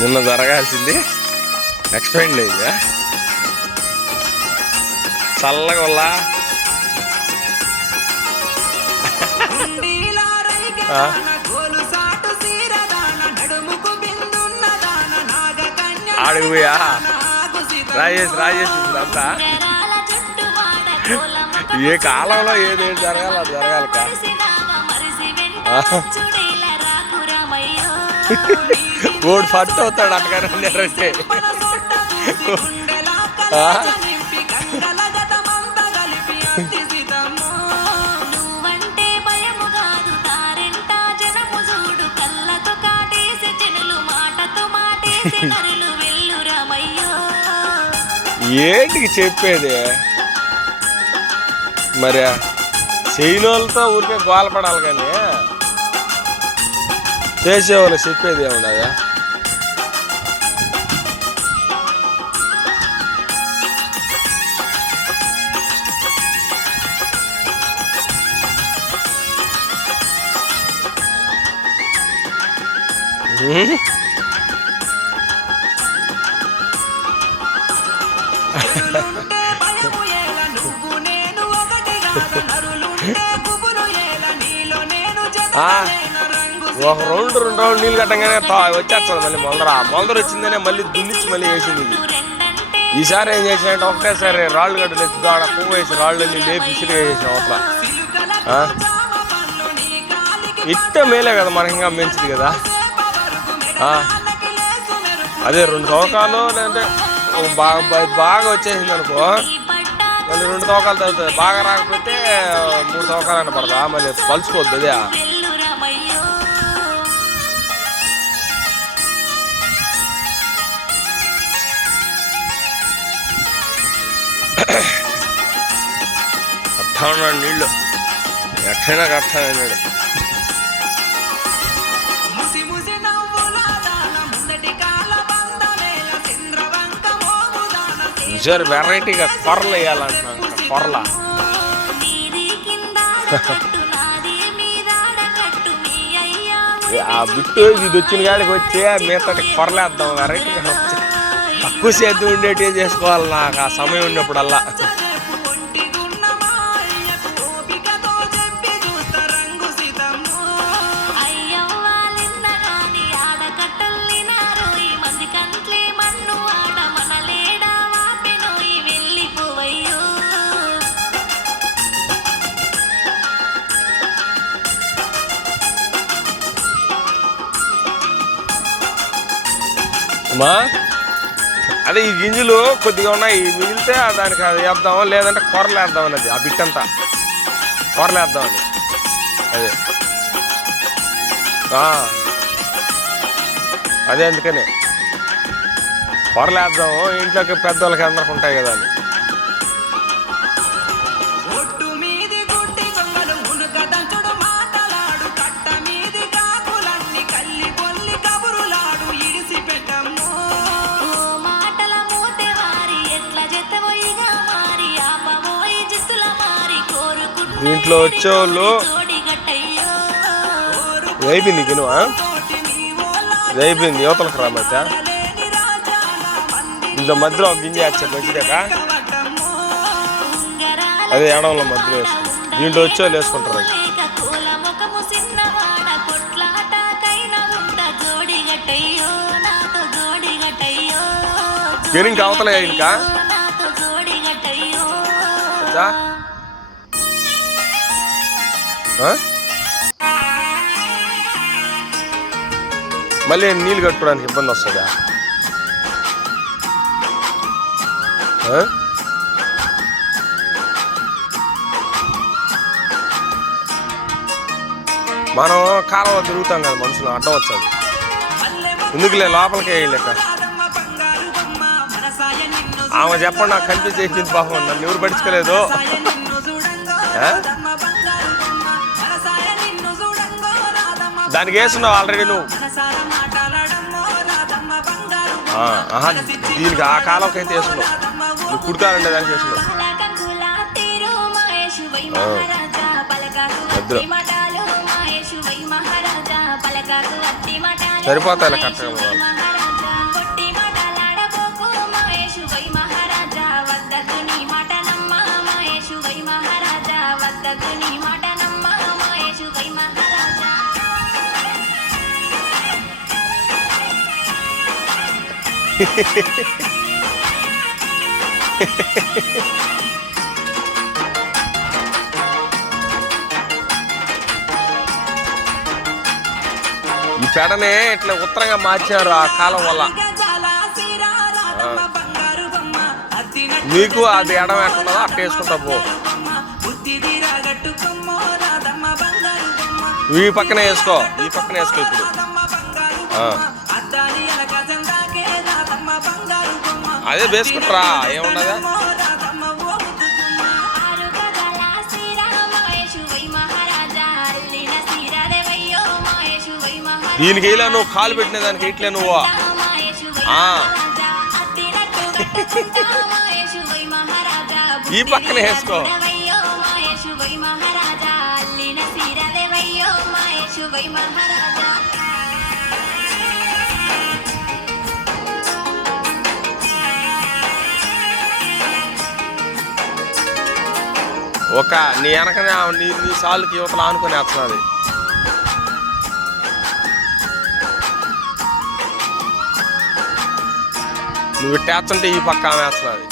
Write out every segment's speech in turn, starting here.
నిన్న జరగాల్సింది ఎక్స్పెండ్ అయిందా చల్లగా వల్ల ఆడిపోయా రాజేష్ ఇప్పుడంతా ఏ కాలంలో ఏదేది జరగాలి అది జరగాలక ఓడి ఫట్ అవుతాడు అట్టగానే ఏంటికి చెప్పేది మరి చేయనోళ్ళతో ఊరికే గోలపడాలి కానీ చేసేవాళ్ళు చెప్పేది ఏమున్నదా ఒక రౌండ్ 2 రౌండ్ నీళ్ళు కట్టంగానే వచ్చేస్తుంది మళ్ళీ మొలదర వచ్చిందనే మళ్ళీ దున్నిచ్చి మళ్ళీ వేసింది ఇది. ఈసారి ఏం చేసినట్టు ఒకటేసారి రాళ్ళు గడ్డలు ఎత్తి ఆడ పువ్వు వేసి రాళ్ళు లేపి ఇసురు వేసేసిన అవతల ఇట్ట మేలే కదా మనకి ఇంకా మంచిది కదా. అదే 2 తోకాలు లేదంటే బాగా వచ్చేసింది అనుకో మళ్ళీ 2 తోకాలు తగ్గుతుంది. బాగా రాకపోతే 3 తోకాలన్న పడదా మళ్ళీ పలుచుకోవద్దు అదే. కట్టా ఉన్నాడు నీళ్ళు ఎట్టైనా కట్టా అన్నాడు. ఈసారి వెరైటీగా కొరలు వేయాలంటున్నాను. కొరల ఆ బిట్టు ఇది వచ్చిన కాడికి వచ్చి మీతోటి కొరలేద్దాం వెరైటీగా వచ్చి తక్కువ సేద్యం ఉండేటి చేసుకోవాలి నాకు ఆ సమయం ఉన్నప్పుడల్లా. అదే ఈ గింజలు కొద్దిగా ఉన్నాయి మిగిలితే దానికి అది వేద్దామో లేదంటే కూరలు వేద్దాం అన్నది ఆ బిట్టంతా కూరలు వేద్దామని. అదే అందుకనే కూరలు వేద్దాము ఇంట్లోకి పెద్దవాళ్ళకి అందరికి ఉంటాయి కదా అని. దీంట్లో వచ్చేవాళ్ళు అయిపోయింది గినువా అయిపోయింది యువతలకు రామత ఇంట్లో మధ్యలో ఒక గింజ వేస్తారు మంచిదాక అదే ఎడంలో మధ్యలో వేసుకుంటారు. దీంట్లో వచ్చేవాళ్ళు వేసుకుంటారు. అది ఇంకా అవతలే ఇంకా మళ్ళీ నీళ్ళు కట్టుకోవడానికి ఇబ్బంది వస్తుందా? మనం కాలువ తిరుగుతాం కదా మనుషులు అడ్డం వచ్చాది ఎందుకులే లోపలికి వేయలేక. ఆమె చెప్పండి నాకు కనిపించేసింది పాపం నన్ను ఎవరు పట్టించుకోలేదు. దానికి వేస్తున్నావు ఆల్రెడీ నువ్వు. దీనికి ఆ కాలంకి అయితే వేస్తున్నావు నువ్వు కుడకాలంటే దానికి వేస్తున్నావు. సరిపోతాయి కరెక్ట్గా ఈ పెడనే ఇట్లా ఉత్తరంగా మార్చారు ఆ కాలం వల్ల. నీకు అది ఎడం ఎట్లున్నదో అట్ట వేసుకుంటా పో. ఈ పక్కనే వేసుకో, ఈ పక్కనే వేసుకో ఇప్పుడు. అదే వేసుకుంటారా, ఏమున్నదా? దీనికి వేయలే నువ్వు, కాలు పెట్టిన దానికి ఇట్లే నువ్వు. ఈ పక్కన వేసుకో. ఒక నీ వెనకనే నీ సార్లకి యువతలు ఆనుకొని వేస్తున్నది. నువ్వు ఇట్టేస్తుంటే ఈ పక్క ఆమె వేస్తున్నది.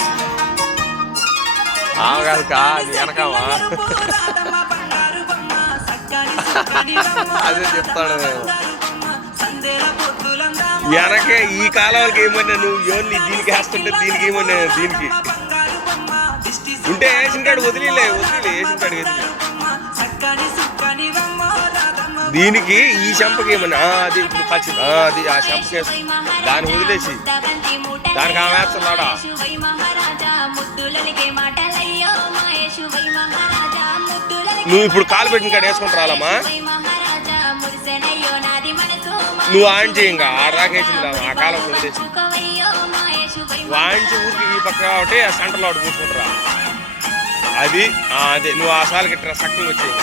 ఆమె కాదు కా, నీ వెనకామా. అదే చెప్తాడు నేను. వెనకే ఈ కాలంకి ఏమన్నా నువ్వు ఎవరిని దీనికి వేస్తుంటే దీనికి ఏమన్నా, దీనికి ఉంటే వేసిన కాడు వదిలే వేసిన కాడు వదిలే. దీనికి ఈ చెంపకి ఏమన్నా అది ఖచ్చితంగా అది ఆ చెంపకి వేసు, దాన్ని వదిలేసి దానికి ఆమె వేస్తున్నాడా. నువ్వు ఇప్పుడు కాలు పెట్టిన కాడ వేసుకుంటారాలమ్మా. నువ్వు ఆన్ చేయి, ఇంకా ఆ రాకేసింది ఆ కాలం వదిలేసి వాయించి ఊరికి ఈ పక్క కాబట్టి ఆ సెంటర్లో ఒకటి కూర్చుకుంటారా. అది అదే నువ్వు ఆ సార్కి ఇట్లా సక్కింగ్ వచ్చేయి.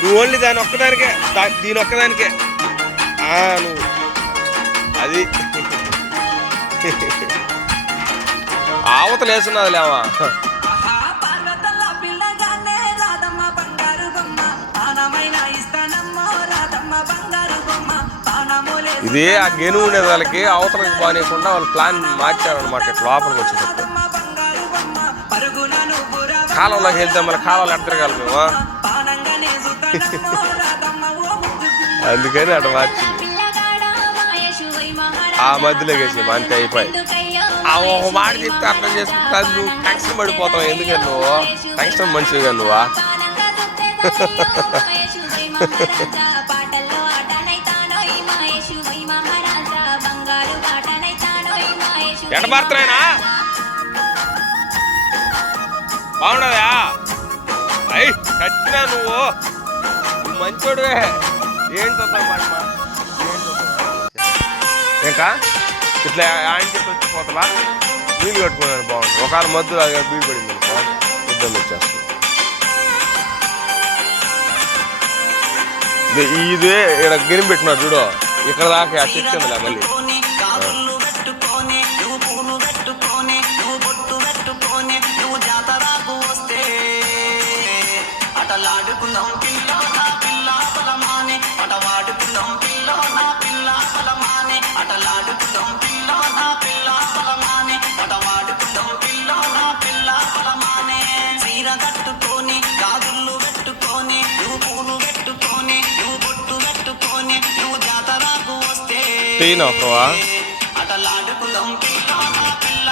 నువ్వు ఓన్లీ దాని ఒక్కదానికే, దీని ఒక్కదానికే నువ్వు అది ఆవతలు వేస్తున్నది లేవా. ఇది ఆ గెను ఉండే వాళ్ళకి అవతలకి బానేయకుండా వాళ్ళు ప్లాన్ మార్చారనమాట. ఇట్లా లోపలికి వచ్చేటప్పుడు కాలంలోకి వెళ్తే మళ్ళీ కాలంలో ఎడతరగాలి మేము. అందుకని అట్లా మార్చింది. ఆ మధ్యలోకి వేసి అంతే అయిపోయి. ఒక మాట చెప్తే అర్థం చేసుకుంటా, నువ్వు టెన్షన్ పడిపోతావు. ఎందుకని నువ్వు టెన్షన్ మంచిగా నువ్వా. ఎడబారుతున్నాయినా బాగుండదా? అయ్యి చచ్చినా నువ్వు మంచోడువే. ఏం చూద్దాం ఇంకా ఇట్లా ఆయన చెప్పి వచ్చిపోతలా నీళ్ళు కట్టుకున్నాను బాగుంటుంది. ఒకవేళ మధ్యలో అది బీడు పడింది అనుకో ఇబ్బంది వచ్చేస్తుంది. ఇదే ఇక్కడ గిరిమి పెట్టినాడు చూడు, ఇక్కడ దాకా ఆ చెట్టు ఉందిలే మళ్ళీ. ఒకరువా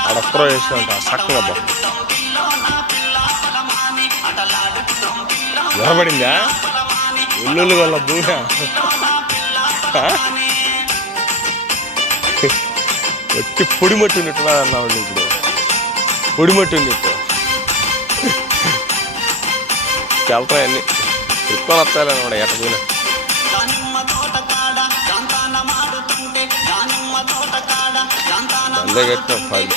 అడొక్కరో వేసి ఉంటా చక్కగా బా నిలబడిందా ఉల్లుళ్ళు వల్ల భూమి వచ్చి పొడిమట్టి ఉన్నట్టున్నా అన్నాడు. ఇప్పుడు పొడిమట్టి ఉన్నట్టు వెళ్తాయన్నీ ఎక్కువ వస్తాయి అన్నమాట. ఎట్ట పోయినా అందే కట్టిన పది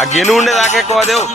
ఆ గెను ఉండేదాకా ఎక్కువ దేవు